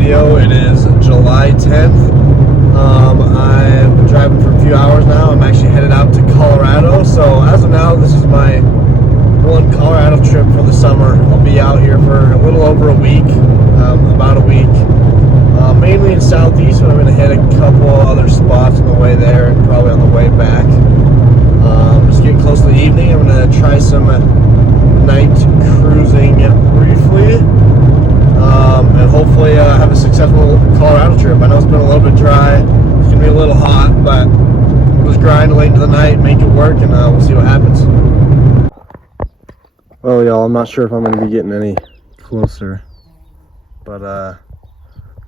video. It is July 10th. I've been driving for a few hours now. I'm actually headed out to Colorado. So as of now, this is my one Colorado trip for the summer. I'll be out here for a little over a week, about a week. Mainly in Southeast, but I'm going to hit a couple other spots on the way there and probably on the way back. Just getting close to the evening. I'm going to try some night cruising briefly, and hopefully have a successful Colorado trip. I know it's been a little bit dry. It's going to be a little hot, but we'll just grind late into the night, make it work, and we'll see what happens. Well, y'all, I'm not sure if I'm going to be getting any closer, but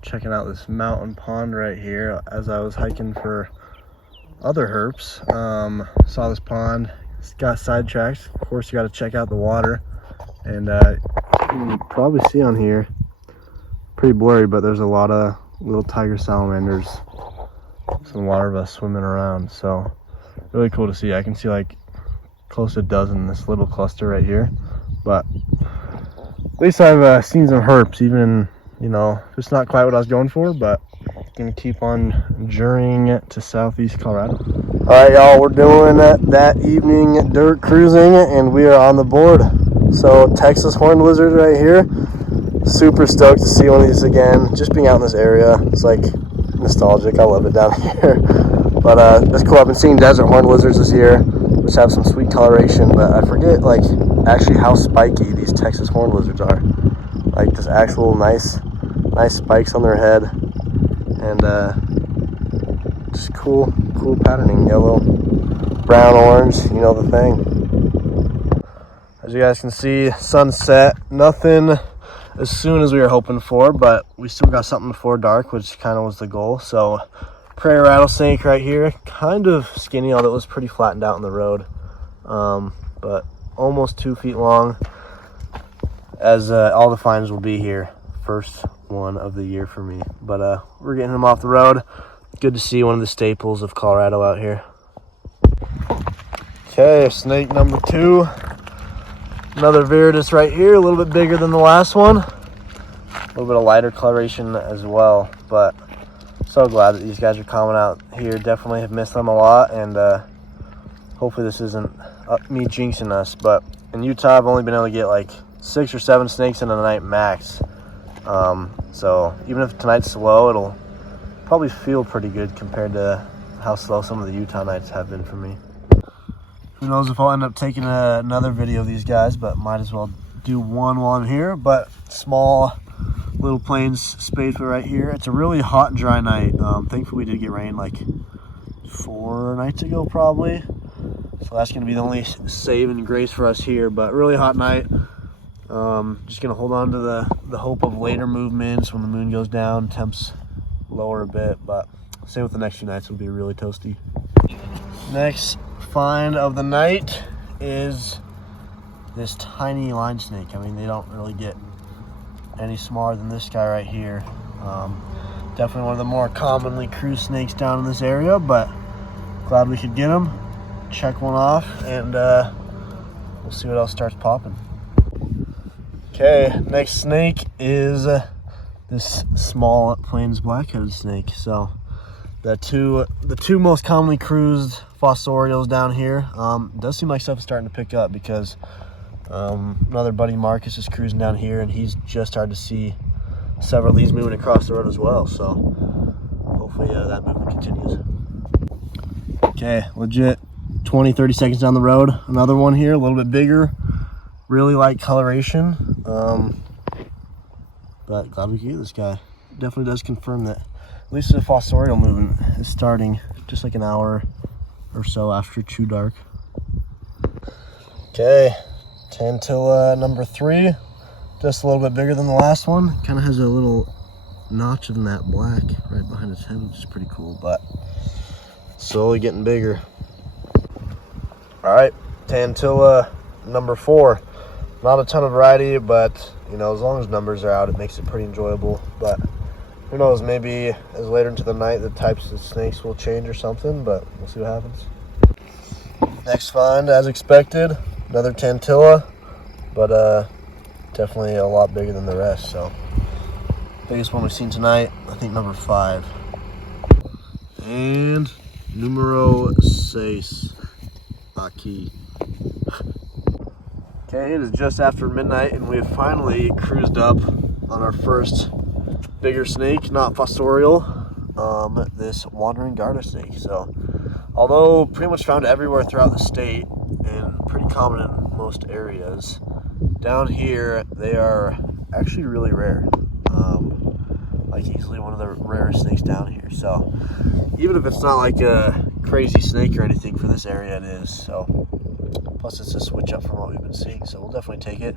checking out this mountain pond right here as I was hiking for other herps. Saw this pond, got sidetracked. Of course, you got to check out the water, and you can probably see on here, pretty blurry, but there's a lot of little tiger salamanders in the water swimming around. So really cool to see. I can see like close to a dozen in this little cluster right here, but at least I've seen some herps, even, you know, it's not quite what I was going for, but gonna keep on journeying to Southeast Colorado. All right, y'all, we're doing that evening dirt cruising, and we are on the board. So Texas horned lizard right here. Super stoked to see one of these again. Just being out in this area, it's like nostalgic. I love it down here. But it's cool. I've been seeing desert horned lizards this year, which have some sweet coloration, but I forget like actually how spiky these Texas horned lizards are. Like this actual nice spikes on their head, and just cool patterning, yellow, brown, orange, you know the thing. As you guys can see, sunset, nothing as soon as we were hoping for, but we still got something before dark, which kind of was the goal. So prairie rattlesnake right here, kind of skinny, although it was pretty flattened out in the road, but almost 2 feet long, as all the finds will be here. First one of the year for me, but we're getting him off the road. Good to see one of the staples of Colorado out here. Okay, snake number 2, another viridis right here, a little bit bigger than the last one, a little bit of lighter coloration as well, but so glad that these guys are coming out here. Definitely have missed them a lot, and hopefully this isn't me jinxing us, but in Utah I've only been able to get like 6 or 7 snakes in a night max. So even if tonight's slow, it'll probably feel pretty good compared to how slow some of the Utah nights have been for me. Who knows if I'll end up taking another video of these guys, but might as well do one while I'm here. But small little plains spadefoot right here. It's a really hot and dry night. Thankfully we did get rain like 4 nights ago probably, so that's going to be the only saving grace for us here. But really hot night. Just gonna hold on to the hope of later movements when the moon goes down, temps lower a bit, but same with the next few nights, it'll be really toasty. Next find of the night is this tiny line snake. I mean, they don't really get any smaller than this guy right here. Definitely one of the more commonly cruise snakes down in this area, but glad we could get him, check one off, and we'll see what else starts popping. Okay, next snake is this small plains black-headed snake. So the two most commonly cruised fossorials down here. Does seem like stuff is starting to pick up, because another buddy Marcus is cruising down here, and he's just started to see several of these moving across the road as well. So hopefully that movement continues. Okay, legit 20-30 seconds down the road, another one here, a little bit bigger. Really light coloration, but glad we could get this guy. Definitely does confirm that at least the fossorial movement is starting just like an hour or so after true dark. Okay, Tantilla number 3, just a little bit bigger than the last one. Kind of has a little notch of that black right behind his head, which is pretty cool, but slowly getting bigger. All right, Tantilla number 4. Not a ton of variety, but you know, as long as numbers are out, it makes it pretty enjoyable. But who knows, maybe as later into the night the types of snakes will change or something, but we'll see what happens. Next find, as expected, another Tantilla, but definitely a lot bigger than the rest. So Biggest one we've seen tonight, I think number 5. And numero 6 aquí. Okay, it is just after midnight and we have finally cruised up on our first bigger snake, not fossorial, this wandering garter snake. So although pretty much found everywhere throughout the state and pretty common in most areas, down here they are actually really rare. Like easily one of the rarest snakes down here. So even if it's not like a crazy snake or anything, for this area it is. So plus it's a switch up from what we've been seeing, so we'll definitely take it.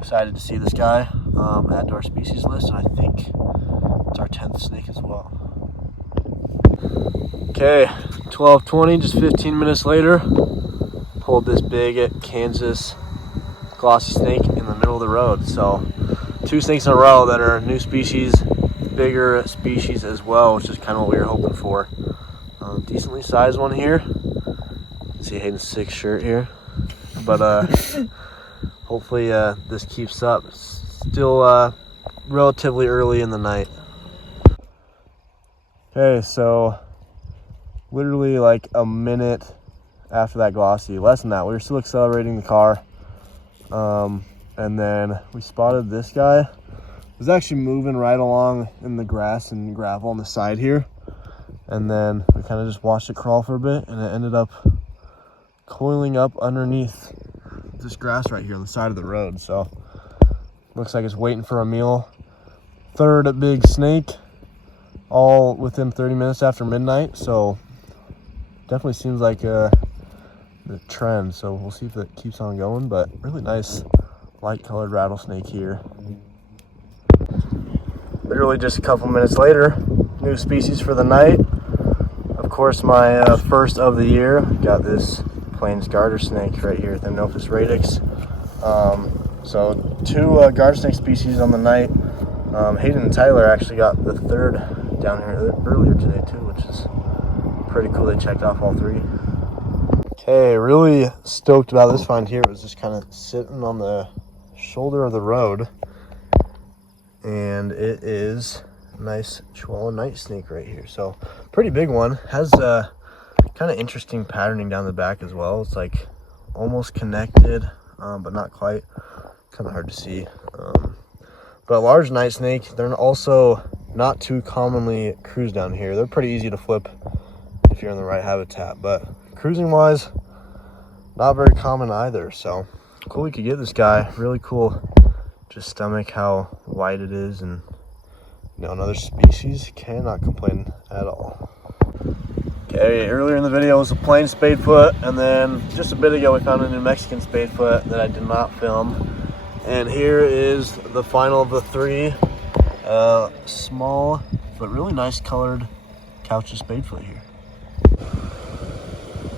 Excited to see this guy, add to our species list, and I think it's our 10th snake as well. Okay, 12:20, just 15 minutes later, pulled this big Kansas glossy snake in the middle of the road. So 2 snakes in a row that are new species, bigger species as well, which is kind of what we were hoping for. Decently sized one here. See Hayden's 6 shirt here, but hopefully this keeps up. Still relatively early in the night. Okay, so literally like a minute after that glossy, less than that, we were still accelerating the car, and then we spotted this guy. It was actually moving right along in the grass and gravel on the side here, and then we kind of just watched it crawl for a bit, and it ended up coiling up underneath this grass right here on the side of the road. So looks like it's waiting for a meal. 3rd big snake, all within 30 minutes after midnight. So definitely seems like the trend. So we'll see if it keeps on going, but really nice light colored rattlesnake here. Literally just a couple minutes later, new species for the night. Of course, my first of the year. Got this Plains garter snake right here, Thamnophis radix. So 2 garter snake species on the night. Hayden and Tyler actually got the 3rd down here earlier today too, which is pretty cool. They checked off all 3. Okay, really stoked about this find here. It was just kind of sitting on the shoulder of the road, and it is a nice Chihuahua night snake right here. So pretty big one. Has kind of interesting patterning down the back as well. It's like almost connected, but not quite. Kind of hard to see. But a large night snake. They're also not too commonly cruised down here. They're pretty easy to flip if you're in the right habitat, but cruising wise, not very common either. So cool we could get this guy. Really cool. Just stomach how wide it is, and you know, another species. Cannot complain at all. Okay, earlier in the video was a plain spadefoot, and then just a bit ago we found a New Mexican spadefoot that I did not film. And here is the final of the 3. Small but really nice colored Couch's spadefoot here.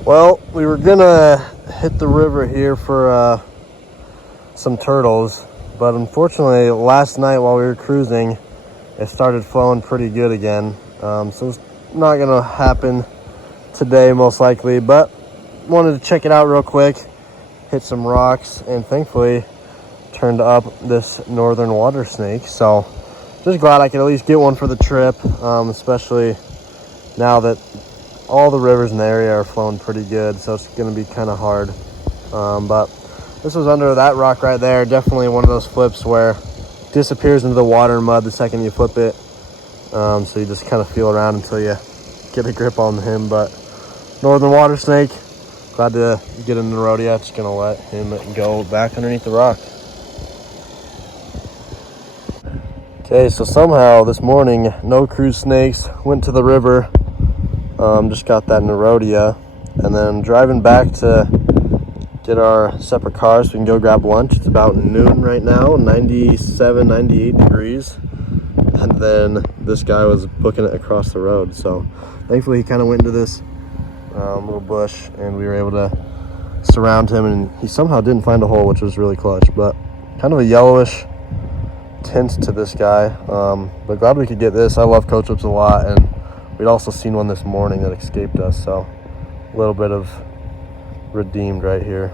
Well, we were gonna hit the river here for some turtles, but unfortunately last night while we were cruising, it started flowing pretty good again. So it's not gonna happen today most likely, but wanted to check it out real quick, hit some rocks, and thankfully turned up this northern water snake. So just glad I could at least get one for the trip, especially now that all the rivers in the area are flowing pretty good, so it's going to be kind of hard. But this was under that rock right there. Definitely one of those flips where it disappears into the water and mud the second you flip it. So you just kind of feel around until you get a grip on him. But northern water snake, glad to get in the rodeo. Just going to let him go back underneath the rock. Okay, so somehow this morning, no cruise snakes, went to the river, just got that Nerodia, and then driving back to get our separate cars so we can go grab lunch. It's about noon right now, 97, 98 degrees, and then this guy was booking it across the road. So thankfully he kind of went into this little bush, and we were able to surround him, and he somehow didn't find a hole, which was really clutch, but kind of a yellowish tint to this guy, but glad we could get this. I love coach whips a lot, and we'd also seen one this morning that escaped us, so a little bit of redeemed right here.